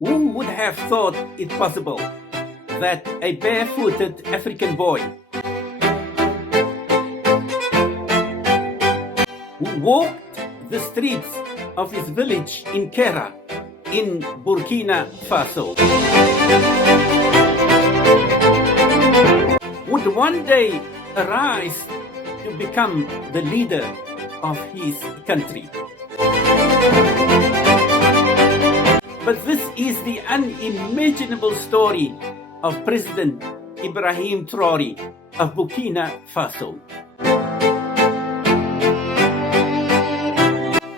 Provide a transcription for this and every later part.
Who would have thought it possible that a barefooted African boy who walked the streets of his village in Kèra in Burkina Faso would one day arise to become the leader of his country? But this is the unimaginable story of President Ibrahim Traore of Burkina Faso.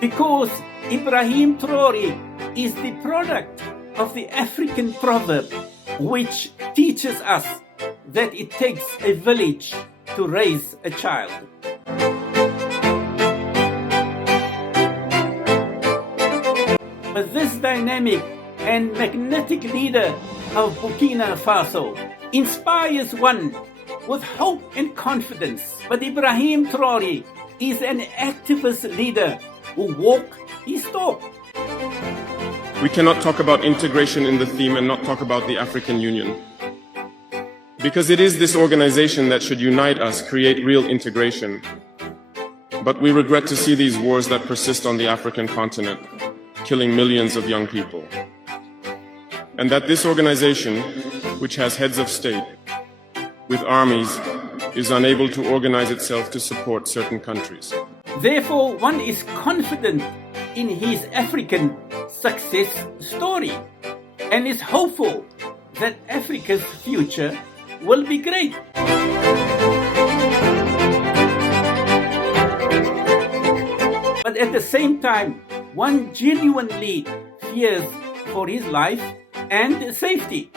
Because Ibrahim Traore is the product of the African proverb, which teaches us that it takes a village to raise a child. But this dynamic and magnetic leader of Burkina Faso inspires one with hope and confidence. But Ibrahim Traore is an activist leader who walks his talk. We cannot talk about integration in the theme and not talk about the African Union. Because it is this organization that should unite us, create real integration. But we regret to see these wars that persist on the African continent, killing millions of young people. And that this organization, which has heads of state with armies, is unable to organize itself to support certain countries. Therefore, one is confident in his African success story and is hopeful that Africa's future will be great. But at the same time, one genuinely fears for his life and safety.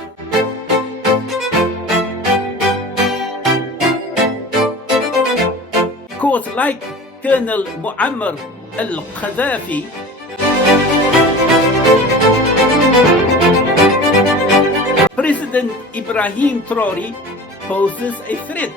Because like Colonel Mu-àmmar al-Qa-thaa-fee, President Ibrahim Traore poses a threat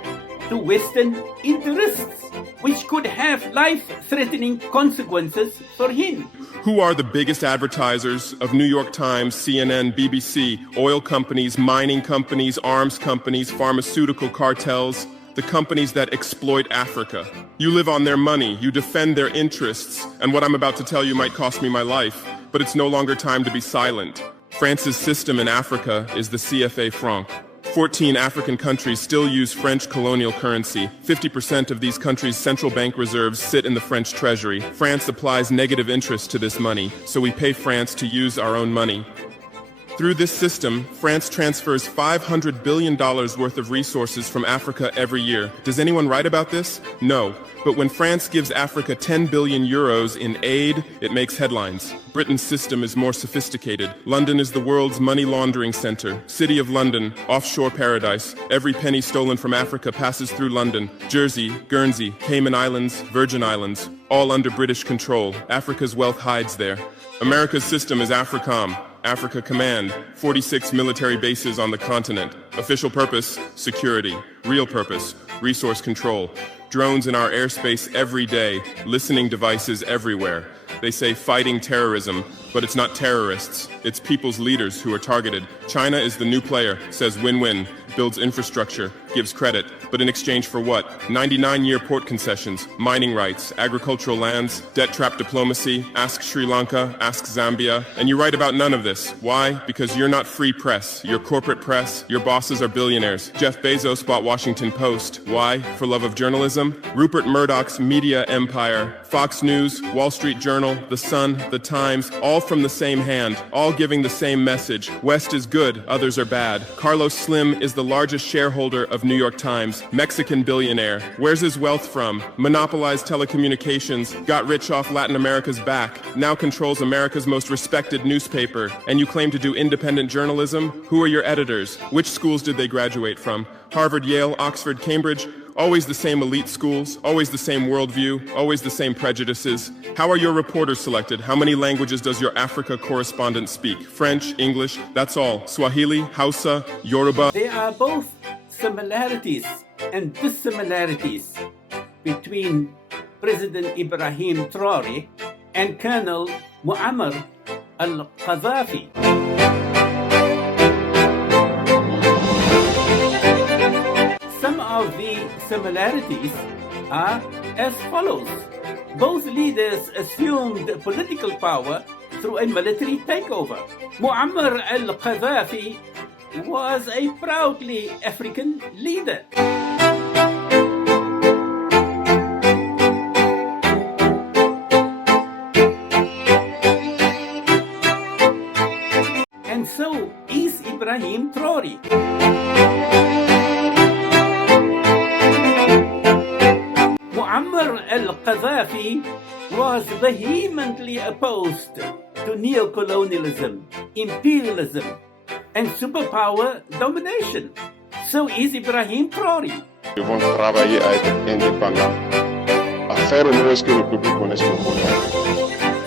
to Western interests, which could have life-threatening consequences for him. Who are the biggest advertisers of New York Times, CNN, BBC, oil companies, mining companies, arms companies, pharmaceutical cartels, the companies that exploit Africa? You live on their money, you defend their interests, and what I'm about to tell you might cost me my life, but it's no longer time to be silent. France's system in Africa is the CFA franc. 14 African countries still use French colonial currency. 50% of these countries' central bank reserves sit in the French treasury. France applies negative interest to this money, so we pay France to use our own money. Through this system, France transfers $500 billion worth of resources from Africa every year. Does anyone write about this? No. But when France gives Africa 10 billion euros in aid, it makes headlines. Britain's system is more sophisticated. London is the world's money laundering center. City of London, offshore paradise. Every penny stolen from Africa passes through London. Jersey, Guernsey, Cayman Islands, Virgin Islands, all under British control. Africa's wealth hides there. America's system is AFRICOM. Africa Command, 46 military bases on the continent. Official purpose, security. Real purpose, resource control. Drones in our airspace every day, listening devices everywhere. They say fighting terrorism, but it's not terrorists, it's people's leaders who are targeted. China is the new player, says win-win, builds infrastructure, gives credit, but in exchange for what? 99-year port concessions, mining rights, agricultural lands, debt-trap diplomacy, ask Sri Lanka, ask Zambia, and you write about none of this. Why? Because you're not free press, you're corporate press, your bosses are billionaires. Jeff Bezos bought Washington Post. Why? For love of journalism? Rupert Murdoch's media empire, Fox News, Wall Street Journal, The Sun, The Times, all from the same hand, all giving the same message. West is good, others are bad. Carlos Slim is the largest shareholder of New York Times, Mexican billionaire. Where's his wealth from? Monopolized telecommunications, got rich off Latin America's back, now controls America's most respected newspaper. And you claim to do independent journalism? Who are your editors? Which schools did they graduate from? Harvard, Yale, Oxford, Cambridge? Always the same elite schools, always the same worldview, always the same prejudices. How are your reporters selected? How many languages does your Africa correspondent speak? French, English, that's all. Swahili, Hausa, Yoruba. There are both similarities and dissimilarities between President Ibrahim Traore and Colonel Mu-àmmar al-Qa-thaa-fee. similarities are as follows. Both leaders assumed political power through a military takeover. Mu-àmmar al-Qa-thaa-fee was a proudly African leader. And so is Ibrahim Traore. Mu-àmmar al-Qa-thaa-fee was vehemently opposed to neocolonialism, imperialism, and superpower domination. So is Ibrahim Traore. Ils vont travailler à être indépendants, à faire au moins ce que le peuple connaisse le bonheur.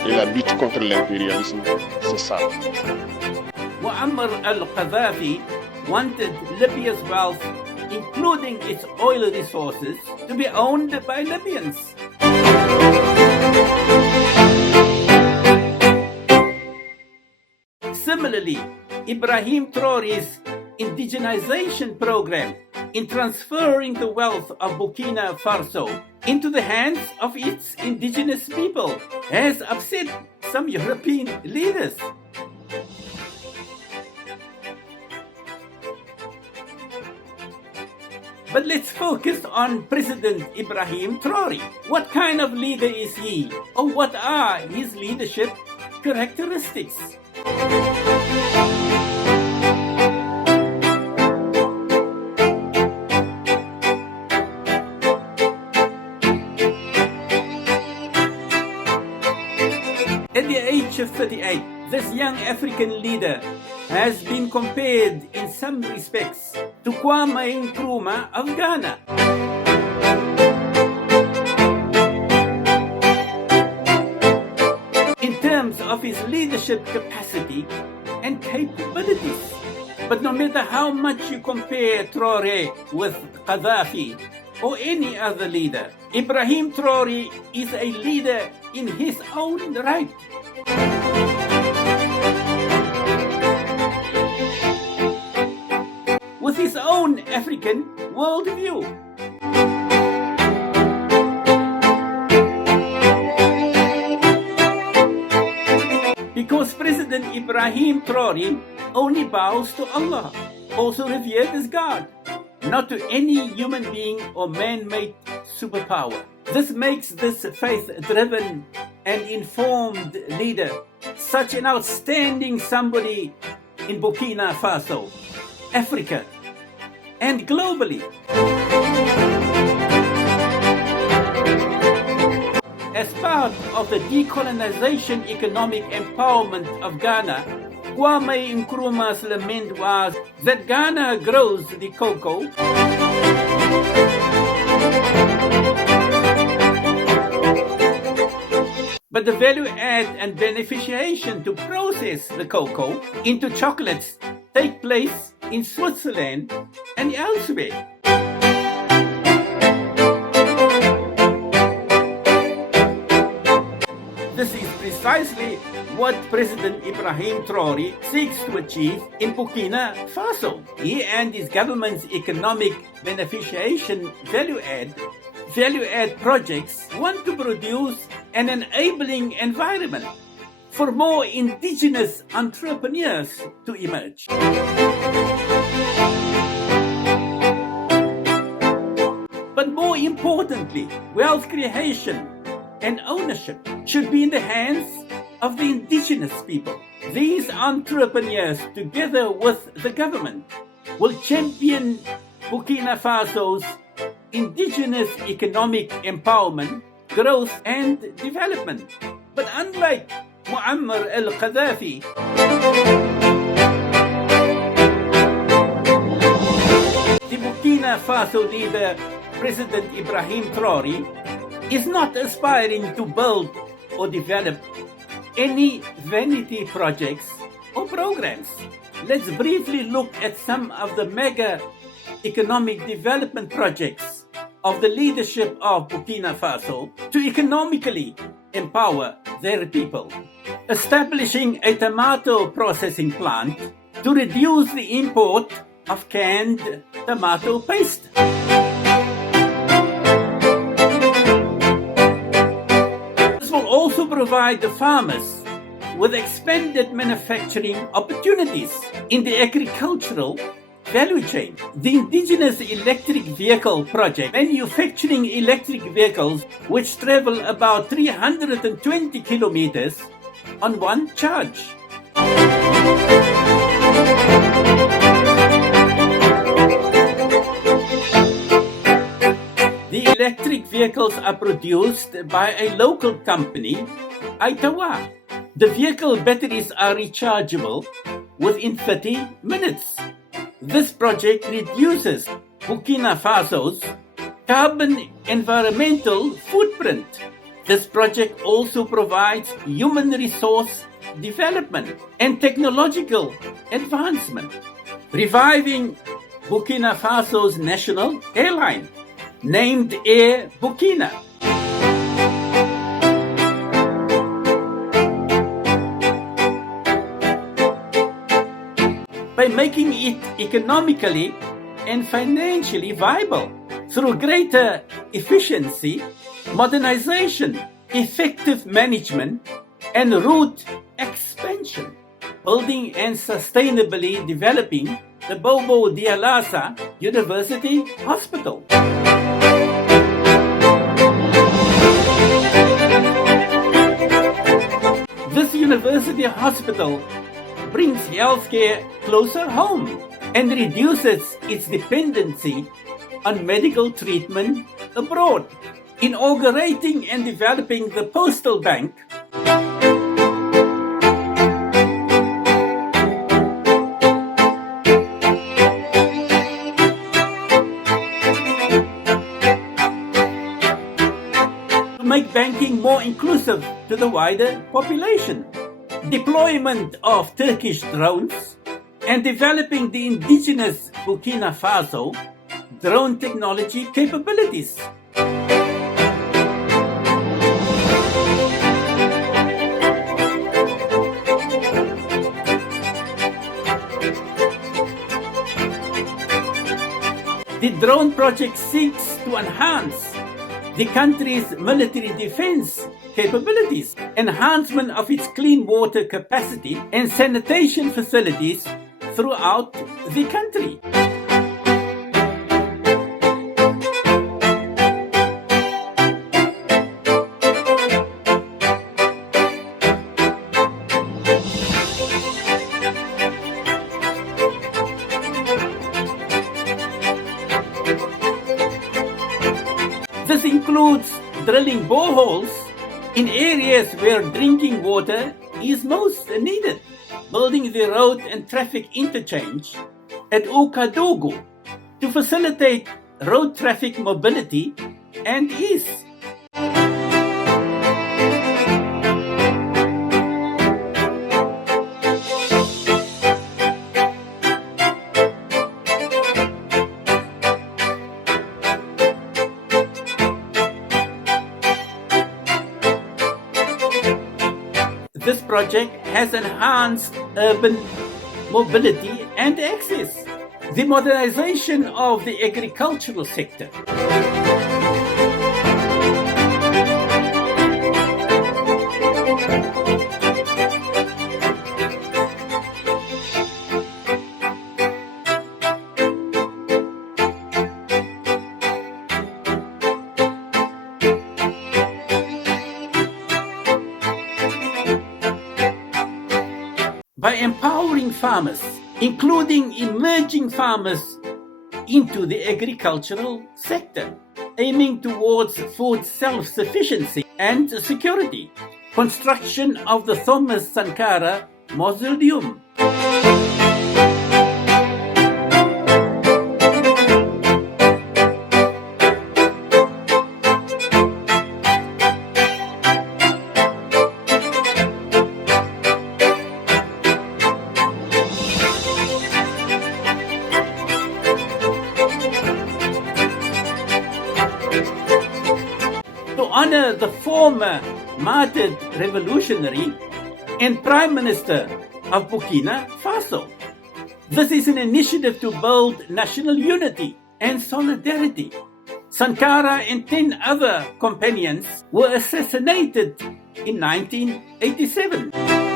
Et la lutte contre l'impérialisme, c'est ça. Mu-àmmar al-Qa-thaa-fee wanted Libya's wealth, including its oil resources, to be owned by Libyans. Similarly, Ibrahim Traore's indigenization program in transferring the wealth of Burkina Faso into the hands of its indigenous people has upset some European leaders. But let's focus on President Ibrahim Traore. What kind of leader is he, or what are his leadership characteristics? At the age of 38, this young African leader has been compared in some respects to Kwame Nkrumah of Ghana. In terms of his leadership capacity and capabilities. But no matter how much you compare Traore with Qa-thaa-fee or any other leader, Ibrahim Traore is a leader in his own right. With his own African worldview. Because President Ibrahim Traore only bows to Allah, also revered as God, not to any human being or man-made superpower. This makes this faith-driven and informed leader such an outstanding somebody in Burkina Faso, Africa, and globally. As part of the decolonization economic empowerment of Ghana, Kwame Nkrumah's lament was that Ghana grows the cocoa, but the value add and beneficiation to process the cocoa into chocolates take place in Switzerland and elsewhere. This is precisely what President Ibrahim Traore seeks to achieve in Burkina Faso. He and his government's economic beneficiation value-add projects want to produce an enabling environment for more indigenous entrepreneurs to emerge. But more importantly, wealth creation and ownership should be in the hands of the indigenous people. These entrepreneurs, together with the government, will champion Burkina Faso's indigenous economic empowerment, growth, and development. But unlike Mu-àmmar al-Qa-thaa-fee, the Burkina Faso leader, President Ibrahim Traore, is not aspiring to build or develop any vanity projects or programs. Let's briefly look at some of the mega economic development projects of the leadership of Burkina Faso to economically empower their people. Establishing a tomato processing plant to reduce the import of canned tomato paste. provide the farmers with expanded manufacturing opportunities in the agricultural value chain. The indigenous electric vehicle project, manufacturing electric vehicles which travel about 320 kilometers on one charge. The electric vehicles are produced by a local company, Itawa. The vehicle batteries are rechargeable within 30 minutes. This project reduces Burkina Faso's carbon environmental footprint. This project also provides human resource development and technological advancement, reviving Burkina Faso's national airline, named Air Burkina. By making it economically and financially viable through greater efficiency, modernization, effective management, and route expansion, building and sustainably developing the Bobo Dioulasso University Hospital. This university hospital brings healthcare closer home and reduces its dependency on medical treatment abroad. Inaugurating and developing the postal bank, to make banking more inclusive to the wider population. Deployment of Turkish drones, and developing the indigenous Burkina Faso drone technology capabilities. The drone project seeks to enhance the country's military defense capabilities, enhancement of its clean water capacity and sanitation facilities throughout the country. This includes drilling boreholes in areas where drinking water is most needed, building the road and traffic interchange at Ouagadougou to facilitate road traffic mobility and ease. This project has enhanced urban mobility and access, the modernization of the agricultural sector. By empowering farmers, including emerging farmers, into the agricultural sector, aiming towards food self-sufficiency and security. Construction of the Thomas Sankara Mausoleum. To honor the former martyred revolutionary and Prime Minister of Burkina Faso. This is an initiative to build national unity and solidarity. Sankara and 10 other companions were assassinated in 1987.